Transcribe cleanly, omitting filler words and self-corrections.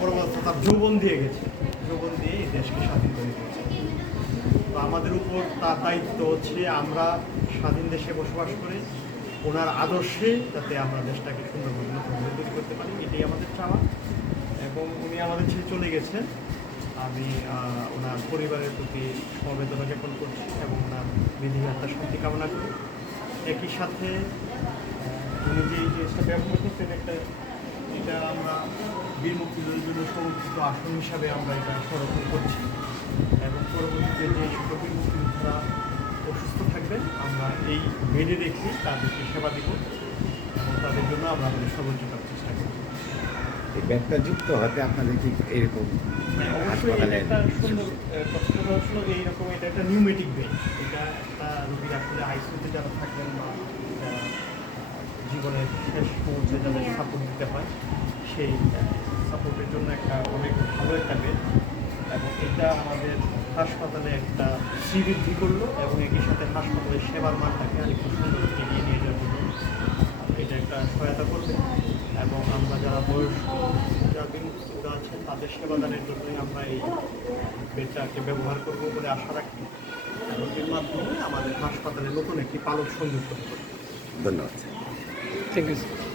বর্বরতা তার যৌবন দিয়ে গেছে, যৌবন দিয়ে এই দেশকে স্বাধীন করে দিয়েছে। তো আমাদের উপর তার দায়িত্ব হচ্ছে আমরা স্বাধীন দেশে বসবাস করে ওনার আদর্শে যাতে আমরা দেশটাকে সুন্দরভাবে নতুনভাবে তৈরি করতে পারি, এটাই আমাদের চাওয়া। এবং উনি আমাদের ছেড়ে চলে গেছেন, আমি ওনার পরিবারের প্রতি সমবেদনা জ্ঞাপন করছি এবং ওনার বিধি আত্মার শান্তি কামনা করি। একই সাথে উনি যে এই জিনিসটা ব্যবহার করতেন এটা আমরা বীর মুক্তিযোদ্ধার জন্য সংরক্ষিত আসন হিসাবে আমরা এটা সংরক্ষণ করছি এবং পরবর্তীতে যে সকল বীর মুক্তিযোদ্ধারা অসুস্থ থাকবেন আমরা এই বেডে রেখে তাদেরকে সেবা দিব এবং তাদের জন্য আমরা আমাদের সর্বোচ্চ করার চেষ্টা করব। এই ব্যাগটা যুক্ত হতে আপনাদের কি এরকম অবশ্যই এটা একটা সুন্দর কথা হলো এইরকম, এটা একটা নিউমেটিক বেড। এটা একটা রোগীর আসলে আইসিইউতে যারা থাকবেন বা যারা জীবনের শেষ মুহূর্তে যাদের সাপোর্ট দিতে হয় সেই সাপোর্টের জন্য একটা অনেক ভালো একটা বেড এবং এটা আমাদের হাসপাতালে একটা শ্রীবৃদ্ধি করলো এবং একই সাথে হাসপাতালের সেবার মানটাকে আরেকটু সুন্দর এগিয়ে নিয়ে যাওয়ার জন্য এটা একটা সহায়তা করবে এবং আমরা যারা বয়স্ক যারা বিমুক্তরা আছেন তাদের সেবাদানের জন্যই আমরা এই বেডটাকে ব্যবহার করবো বলে আশা রাখি এবং এর মাধ্যমে আমাদের হাসপাতালে নতুন একটি পালক সংযুক্ত হবে। ধন্যবাদ। Thank you.